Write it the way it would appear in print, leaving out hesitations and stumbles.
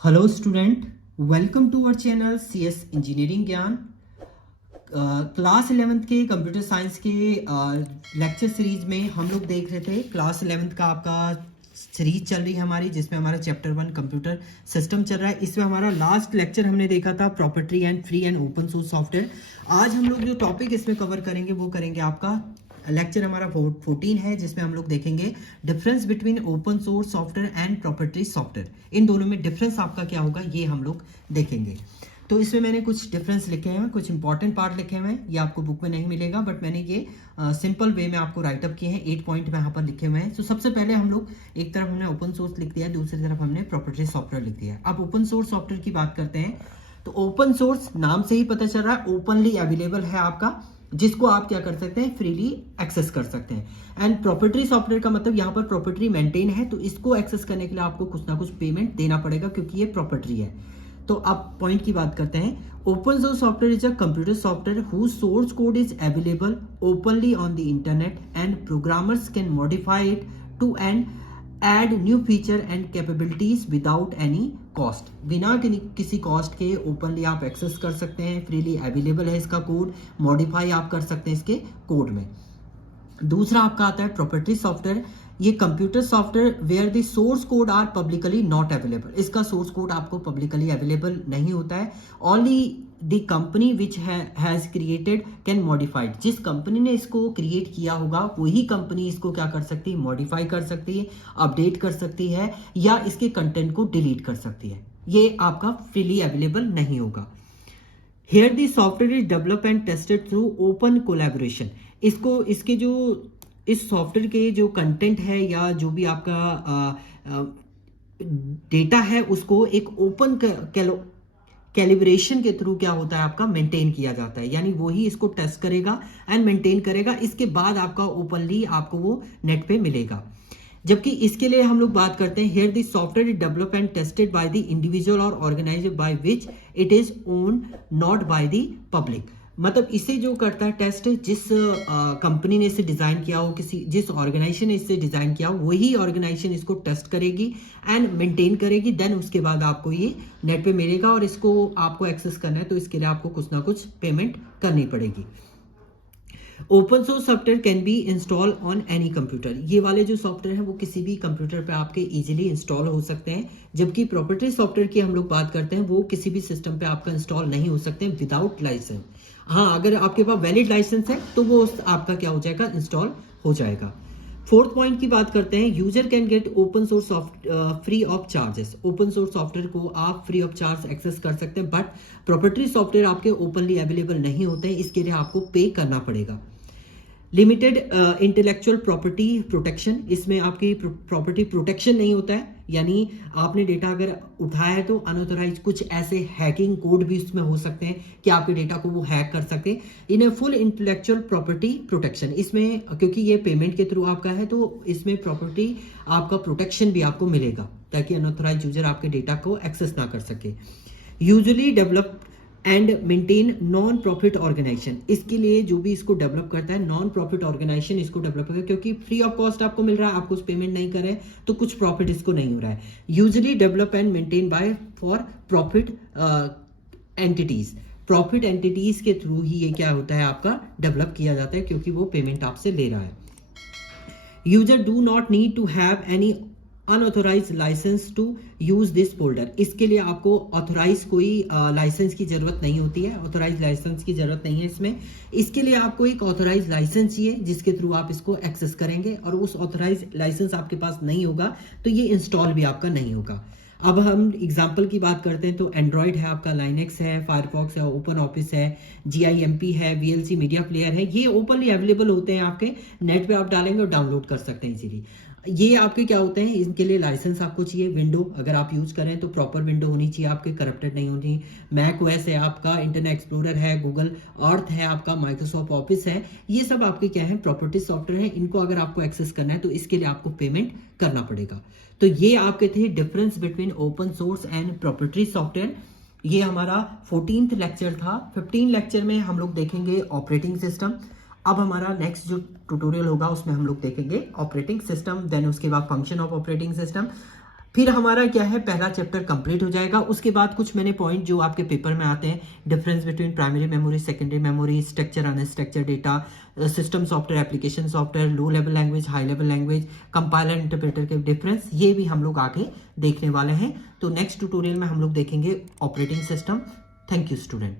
Hello student, welcome to our channel CS engineering Gyan. Class 11th के computer science के lecture series में हम लोग देख रहे थे। क्लास 11th का आपका सीरीज चल रही है हमारी, जिसमें हमारा चैप्टर 1 कंप्यूटर सिस्टम चल रहा है। इसमें हमारा लास्ट लेक्चर हमने देखा था property and free and open source software. आज हम लोग जो टॉपिक इसमें कवर करेंगे वो करेंगे आपका लेक्चर हमारा 14 है, जिसमें हम लोग देखेंगे difference between open source software and proprietary software. इन दोनों में डिफरेंस आपका क्या होगा ये हम लोग देखेंगे। तो इसमें मैंने कुछ डिफरेंस लिखे हैं, कुछ इंपॉर्टेंट पार्ट लिखे हुए हैं। ये आपको बुक में नहीं मिलेगा, बट मैंने ये सिंपल वे में आपको राइटअप किए हैं। 8 पॉइंट में यहाँ पर लिखे हुए हैं। तो सबसे पहले हम लोग एक तरफ हमने ओपन सोर्स लिख दिया है, दूसरी तरफ हमने प्रोप्राइटरी सॉफ्टवेयर लिख दिया है। अब ओपन सोर्स सॉफ्टवेयर की बात करते हैं। तो ओपन सोर्स नाम से ही पता चल रहा है ओपनली अवेलेबल है आपका, जिसको आप क्या कर सकते हैं, फ्रीली एक्सेस कर सकते हैं। एंड प्रॉपर्टी सॉफ्टवेयर का मतलब यहाँ पर प्रॉपर्टी मेंटेन है, तो इसको एक्सेस करने के लिए आपको कुछ ना कुछ पेमेंट देना पड़ेगा, क्योंकि ये प्रॉपर्टी है। तो अब पॉइंट की बात करते हैं। Open source software is a computer software whose source code is available openly on the internet and programmers can modify it to and add new feature and capabilities without any cost. बिना किसी cost के openly आप access कर सकते हैं, freely available है इसका code, modify आप कर सकते हैं इसके कोड में। दूसरा आपका आता है प्रॉपर्टी सॉफ्टवेयर। ये computer software where the source code are publicly not available. इसका सोर्स कोड आपको पब्लिकली अवेलेबल नहीं होता है। Only the company which has created can modified. जिस कंपनी ने इसको क्रिएट किया होगा वही कंपनी इसको क्या कर सकती है, मॉडिफाई कर सकती है, अपडेट कर सकती है, या इसके कंटेंट को डिलीट कर सकती है। ये आपका फ्रीली अवेलेबल नहीं होगा। Here the software is developed and tested through open collaboration। इसको इसके जो इस सॉफ्टवेयर के जो कंटेंट है या जो भी आपका डेटा है उसको एक ओपन कैलिब्रेशन के थ्रू क्या होता है आपका मेंटेन किया जाता है। यानी वो ही इसको टेस्ट करेगा एंड मेंटेन करेगा, इसके बाद आपका ओपनली आपको वो नेट पे मिलेगा। जबकि इसके लिए हम लोग बात करते हैं here the software is develop and tested by the individual और organised by which it is own not by the public. मतलब इसे जो करता है टेस्ट, जिस कंपनी ने इसे डिजाइन किया हो, जिस ऑर्गेनाइजेशन ने इसे डिजाइन किया हो, वही ऑर्गेनाइजेशन इसको टेस्ट करेगी एंड मेंटेन करेगी। देन उसके बाद आपको ये नेट पे मिलेगा और इसको आपको एक्सेस करना है, तो इसके लिए आपको कुछ ना कुछ पेमेंट करनी पड़ेगी। Open source software can be install on any computer. ये वाले जो सॉफ्टवेयर हैं वो किसी भी कंप्यूटर पे आपके इजीली इंस्टॉल हो सकते हैं। जबकि प्रॉपर्टी सॉफ्टवेयर की हम लोग बात करते हैं, वो किसी भी सिस्टम पे आपका इंस्टॉल नहीं हो सकते हैं विदाउट लाइसेंस। हाँ, अगर आपके पास वैलिड लाइसेंस है तो वो आपका क्या हो जाएगा, इंस्टॉल हो जाएगा। फोर्थ पॉइंट की बात करते हैं। User can get open source free of charges. Open source software को आप फ्री ऑफ चार्ज एक्सेस कर सकते हैं, बट प्रॉपर्टी सॉफ्टवेयर आपके ओपनली अवेलेबल नहीं होते हैं, इसके लिए आपको पे करना पड़ेगा। Limited intellectual property protection. इसमें आपकी प्रॉपर्टी प्रोटेक्शन नहीं होता है, यानी आपने डेटा अगर उठाया है तो अनऑथराइज कुछ ऐसे हैकिंग कोड भी इसमें हो सकते हैं कि आपके डेटा को वो हैक कर सकते हैं। In full intellectual property protection, इसमें क्योंकि ये पेमेंट के थ्रू आपका है तो इसमें प्रॉपर्टी आपका प्रोटेक्शन भी आपको मिलेगा, ताकि अनऑथराइज यूजर आपके डेटा को एक्सेस ना कर सके। Usually develop and maintain non profit organisation. इसके लिए जो भी इसको डेवलप करता है, नॉन प्रॉफिट ऑर्गेनाइजेशन इसको डेवलप करता है, क्योंकि फ्री ऑफ कॉस्ट आपको मिल रहा है, आप कुछ पेमेंट नहीं कर रहे हैं तो कुछ प्रॉफिट इसको नहीं हो रहा है। Usually develop and maintain by for profit entities. Profit entities के थ्रू ही ये क्या होता है आपका डेवलप किया जाता है, क्योंकि वो पेमेंट आपसे ले रहा है। User do not need to have any unauthorised licence to use this folder. इसके लिए आपको ऑथोराइज कोई लाइसेंस की जरूरत नहीं होती है, ऑथोराइज लाइसेंस की जरूरत नहीं है इसमें। इसके लिए आपको एक ऑथोराइज लाइसेंस चाहिए जिसके थ्रू आप इसको एक्सेस करेंगे, और उस ऑथोराइज लाइसेंस आपके पास नहीं होगा तो ये इंस्टॉल भी आपका नहीं होगा। अब हम एग्जाम्पल की बात करते हैं तो एंड्रॉयड है आपका, लाइनेक्स है, फायरफॉक्स है, ओपन ऑफिस है, GIMP है, VLC मीडिया प्लेयर है। ये ओपनली अवेलेबल होते हैं, आपके नेट पे आप डालेंगे और डाउनलोड कर सकते हैं इजीली। ये आपके क्या होते हैं, इनके लिए लाइसेंस आपको चाहिए। विंडो अगर आप यूज करें तो प्रॉपर विंडो होनी चाहिए आपके, करप्टेड नहीं होनी। मैक OS है आपका, इंटरनेट एक्सप्लोरर है, गूगल अर्थ है आपका, माइक्रोसॉफ्ट ऑफिस है। ये सब आपके क्या है, प्रॉपर्टी सॉफ्टवेयर है। इनको अगर आपको एक्सेस करना है तो इसके लिए आपको पेमेंट करना पड़ेगा। तो ये आपके थे difference between open source and property software. ये हमारा 14th लेक्चर था। 15 लेक्चर में हम लोग देखेंगे ऑपरेटिंग सिस्टम। अब हमारा नेक्स्ट जो ट्यूटोरियल होगा उसमें हम लोग देखेंगे ऑपरेटिंग सिस्टम, देन उसके बाद फंक्शन ऑफ ऑपरेटिंग सिस्टम, फिर हमारा क्या है, पहला चैप्टर कंप्लीट हो जाएगा। उसके बाद कुछ मैंने पॉइंट जो आपके पेपर में आते हैं, difference between primary memory, secondary memory, structure unstructured data, system software, application software, low level language, high level language, compiler interpreter के डिफरेंस, ये भी हम लोग आगे देखने वाले हैं। तो नेक्स्ट ट्यूटोरियल में हम लोग देखेंगे operating system. Thank you student.